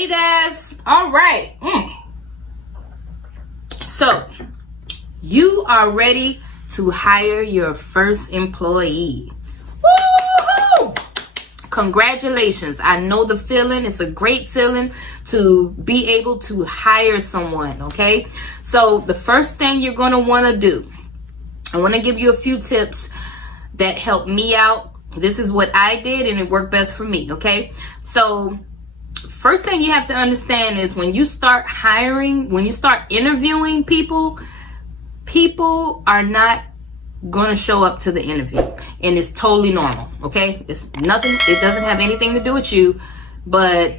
Hey you guys, all right. So you are ready to hire your first employee. Woo-hoo! Congratulations. I know the feeling. It's a great feeling to be able to hire someone, okay? So the first thing you're going to want to do, I want to give you a few tips that helped me out. This is what I did and it worked best for me, okay? So first thing you have to understand is when you start hiring, when you start interviewing people, people are not going to show up to the interview, and it's totally normal, okay? It's nothing, it doesn't have anything to do with you, but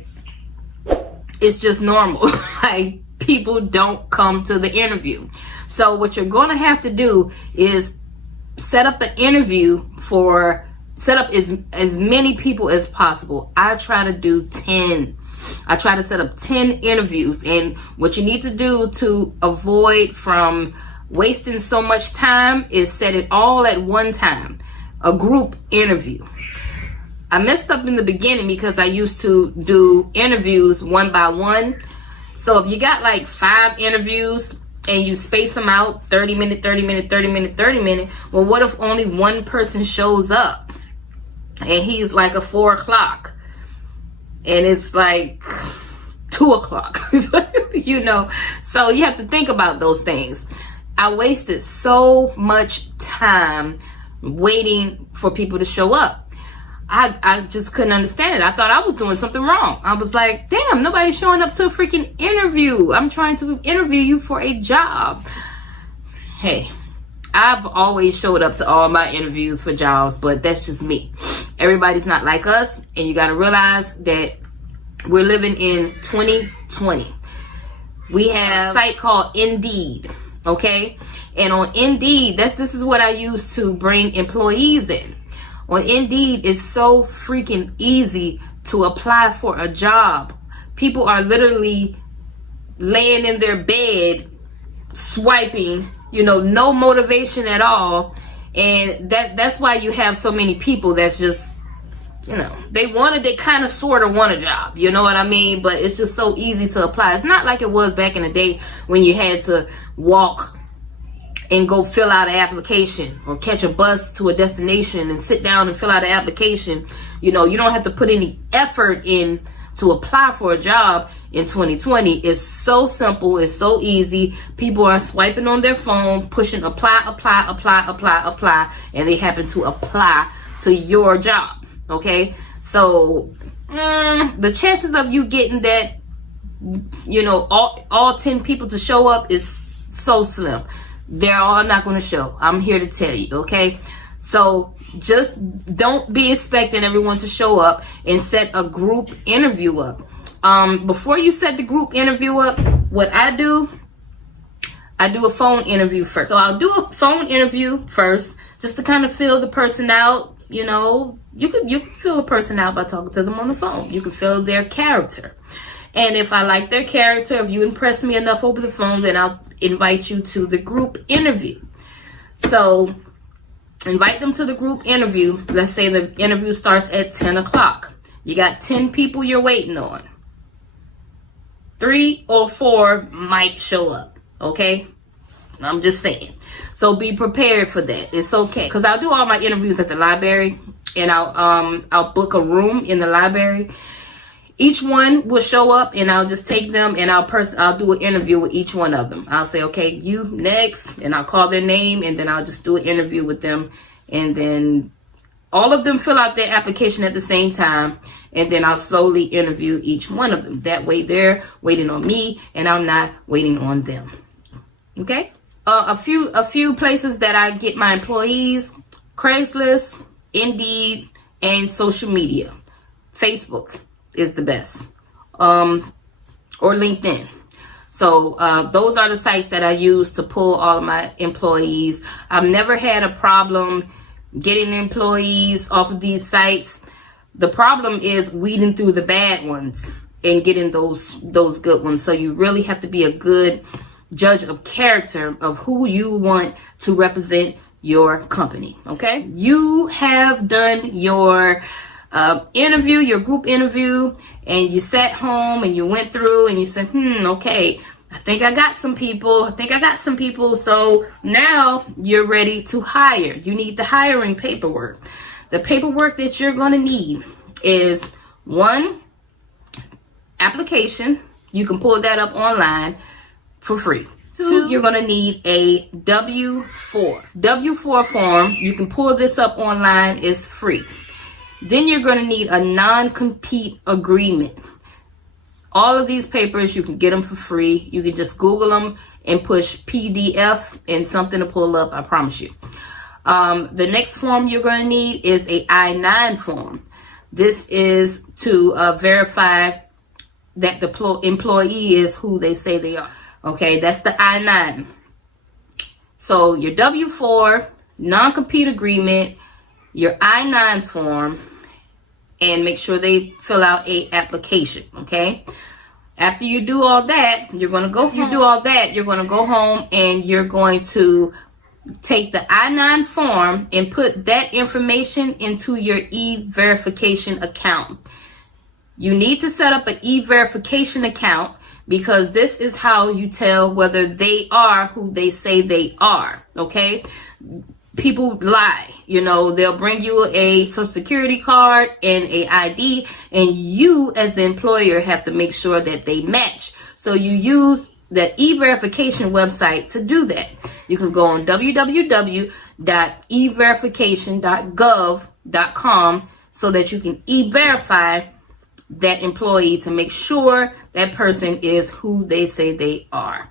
it's just normal. Like, people don't come to the interview. So what you're going to have to do is set up an interview for, set up as many people as possible. I try to do 10. I try to set up 10 interviews, and what you need to do to avoid from wasting so much time is set it all at one time, a group interview. I messed up in the beginning because I used to do interviews one by one. So if you got like 5 interviews and you space them out 30 minute, 30 minute, 30 minute, 30 minute, well, what if only one person shows up and he's like a 4 o'clock and it's like 2 o'clock, you know? So you have to think about those things. I wasted so much time waiting for people to show up. I just couldn't understand it. I thought I was doing something wrong. I was like, damn, nobody's showing up to a freaking interview. I'm trying to interview you for a job. Hey, I've always showed up to all my interviews for jobs, but that's just me. Everybody's not like us, and you got to realize that we're living in 2020. We have a site called Indeed. Okay, and on Indeed, this is what I use to bring employees in. On Indeed, it's so freaking easy to apply for a job. People are literally laying in their bed, swiping, you know, no motivation at all, and that's why you have so many people that's just, you know, they kind of sort of want a job, you know what I mean? But it's just so easy to apply. It's not like it was back in the day when you had to walk and go fill out an application or catch a bus to a destination and sit down and fill out an application. You know, you don't have to put any effort in to apply for a job in 2020. It's so simple. It's so easy. People are swiping on their phone, pushing apply, apply, apply, apply, apply, and they happen to apply to your job. Okay, so the chances of you getting that, you know, all 10 people to show up is so slim. They're all not going to show. I'm here to tell you, okay? So just don't be expecting everyone to show up, and set a group interview up. Before you set the group interview up, what I do a phone interview first. So I'll do a phone interview first just to kind of feel the person out. You know, you can feel a person out by talking to them on the phone. You can feel their character. And if I like their character, if you impress me enough over the phone, then I'll invite you to the group interview. So invite them to the group interview. Let's say the interview starts at 10 o'clock. You got 10 people you're waiting on. 3 or 4 might show up, okay? I'm just saying. So be prepared for that. It's okay. Because I'll do all my interviews at the library, and I'll book a room in the library. Each one will show up, and I'll just take them, and I'll do an interview with each one of them. I'll say, okay, you next, and I'll call their name, and then I'll just do an interview with them, and then all of them fill out their application at the same time, and then I'll slowly interview each one of them. That way they're waiting on me, and I'm not waiting on them. Okay? A few places that I get my employees: Craigslist, Indeed, and social media. Facebook is the best, or LinkedIn. So those are the sites that I use to pull all of my employees. I've never had a problem getting employees off of these sites. The problem is weeding through the bad ones and getting those good ones. So you really have to be a good judge of character of who you want to represent your company. Okay, you have done your interview, your group interview, and you sat home and you went through and you said, okay, I think I got some people. So now you're ready to hire. You need the hiring paperwork. The paperwork that you're going to need is 1, application. You can pull that up online for free. 2, you're going to need a W-4. W-4 form. You can pull this up online. It's free. Then you're going to need a non-compete agreement. All of these papers, you can get them for free. You can just Google them and push PDF and something to pull up, I promise you. The next form you're going to need is a I-9 form. This is to verify that the employee is who they say they are. Okay, that's the I-9. So your W-4, non-compete agreement, your I-9 form, and make sure they fill out a application, okay? After you do all that, you're going to go home and you're going to take the I-9 form and put that information into your EVerification account. You need to set up an EVerification account because this is how you tell whether they are who they say they are, okay? People lie, they'll bring you a social security card and a ID, and you as the employer have to make sure that they match. So you use the EVerification website to do that. You can go on www.everification.gov.com so that you can e-verify that employee to make sure that person is who they say they are.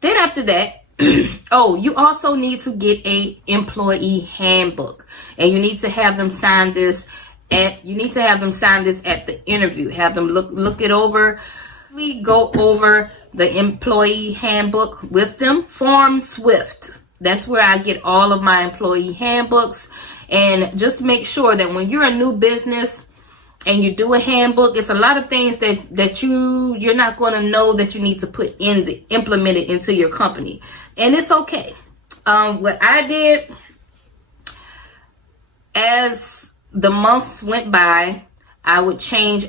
Then after that, you also need to get a employee handbook, and you need to have them sign this at the interview. Have them look it over. Go over the employee handbook with them. Form Swift. That's where I get all of my employee handbooks. And just make sure that when you're a new business and you do a handbook, it's a lot of things that you're not going to know that you need to implement it into your company. And it's okay. What I did, as the months went by, I would change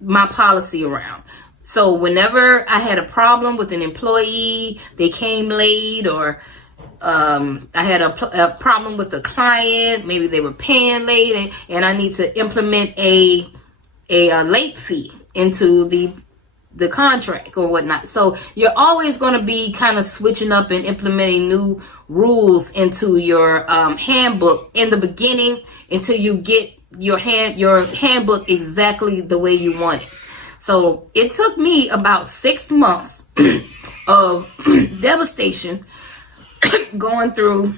my policy around. So whenever I had a problem with an employee, they came late, or I had a problem with a client, maybe they were paying late, and I need to implement a late fee into the contract or whatnot. So you're always going to be kind of switching up and implementing new rules into your handbook in the beginning until you get your handbook exactly the way you want it. So it took me about 6 months of devastation going through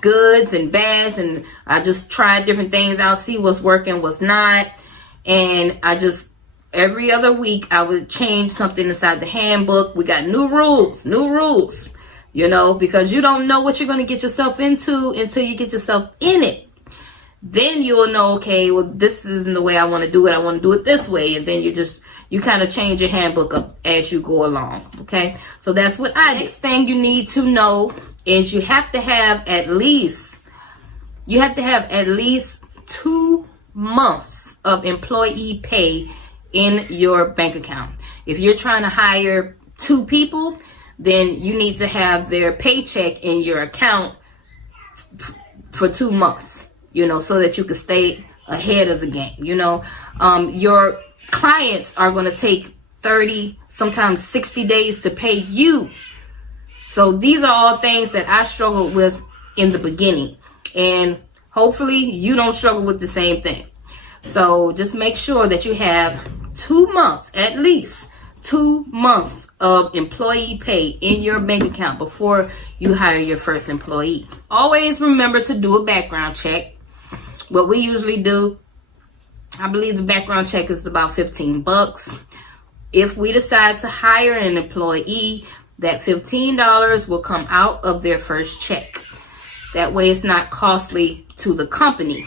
goods and bads, and I just tried different things out, see what's working, what's not. And every other week I would change something inside the handbook. We got new rules, because you don't know what you're going to get yourself into until you get yourself in it. Then you will know, okay, well, this isn't the way I want to do it. I want to do it this way. And then you kind of change your handbook up as you go along. Okay. So that's what I did. Next thing you need to know is you have to have at least 2 months of employee pay in your bank account. If you're trying to hire 2 people, then you need to have their paycheck in your account for 2 months, so that you can stay ahead of the game. Your clients are going to take 30, sometimes 60 days to pay you. So these are all things that I struggled with in the beginning, and hopefully you don't struggle with the same thing. So just make sure that you have 2 months, at least 2 months of employee pay in your bank account before you hire your first employee. Always remember to do a background check. What we usually do, I believe the background check is about $15. If we decide to hire an employee, that $15 will come out of their first check. That way it's not costly to the company.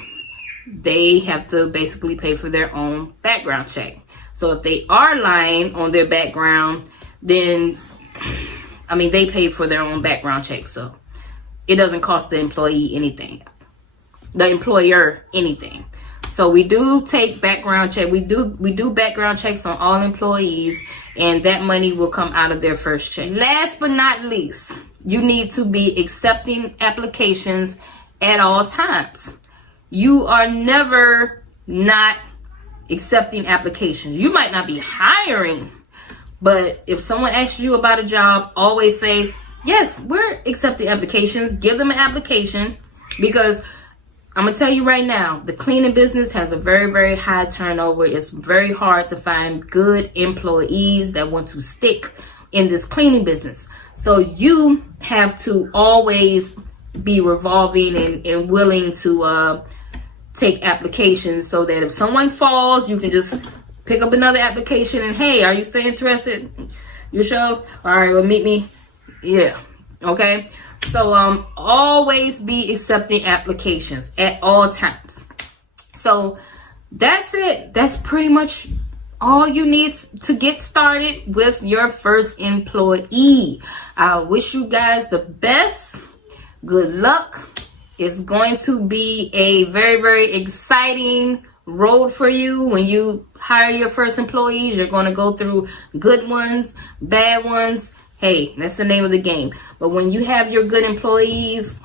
They have to basically pay for their own background check. So if they are lying on their background, then, they pay for their own background check. So it doesn't cost the employer anything. So we do take background check. We do background checks on all employees, and that money will come out of their first check. Last but not least, you need to be accepting applications at all times. You are never not accepting applications. You might not be hiring, but if someone asks you about a job, always say, yes, we're accepting applications. Give them an application, because I'm going to tell you right now, the cleaning business has a very, very high turnover. It's very hard to find good employees that want to stick in this cleaning business. So you have to always be revolving and willing to take applications, so that if someone falls, you can just pick up another application and, hey, are you still interested? You sure? All right, well, meet me. Yeah. Okay. So always be accepting applications at all times. So that's it. That's pretty much all you need to get started with your first employee. I wish you guys the best. Good luck. It's going to be a very, very exciting road for you. When you hire your first employees, you're going to go through good ones, bad ones. Hey, that's the name of the game. But when you have your good employees,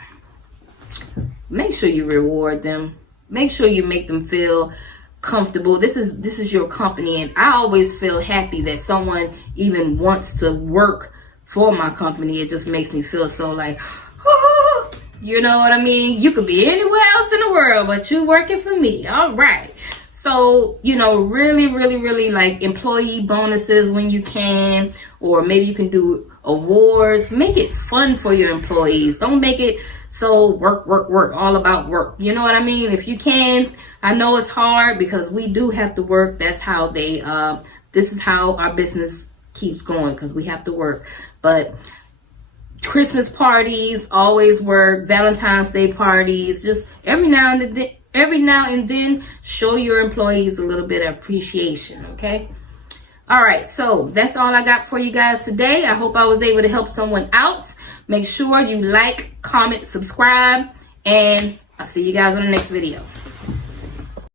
make sure you reward them. Make sure you make them feel comfortable. This is your company, and I always feel happy that someone even wants to work for my company. It just makes me feel so like, oh, you know what I mean? You could be anywhere else in the world, but you working for me. All right. So, you know, really, really, really like employee bonuses when you can, or maybe you can do awards. Make it fun for your employees. Don't make it so work, all about work. You know what I mean? If you can, I know it's hard because we do have to work. That's how this is how our business keeps going, because we have to work. But Christmas parties always work. Valentine's Day parties, just every now and then show your employees a little bit of appreciation. Okay. All right. So that's all I got for you guys today. I hope I was able to help someone out. Make sure you like, comment, subscribe, and I'll see you guys on the next video.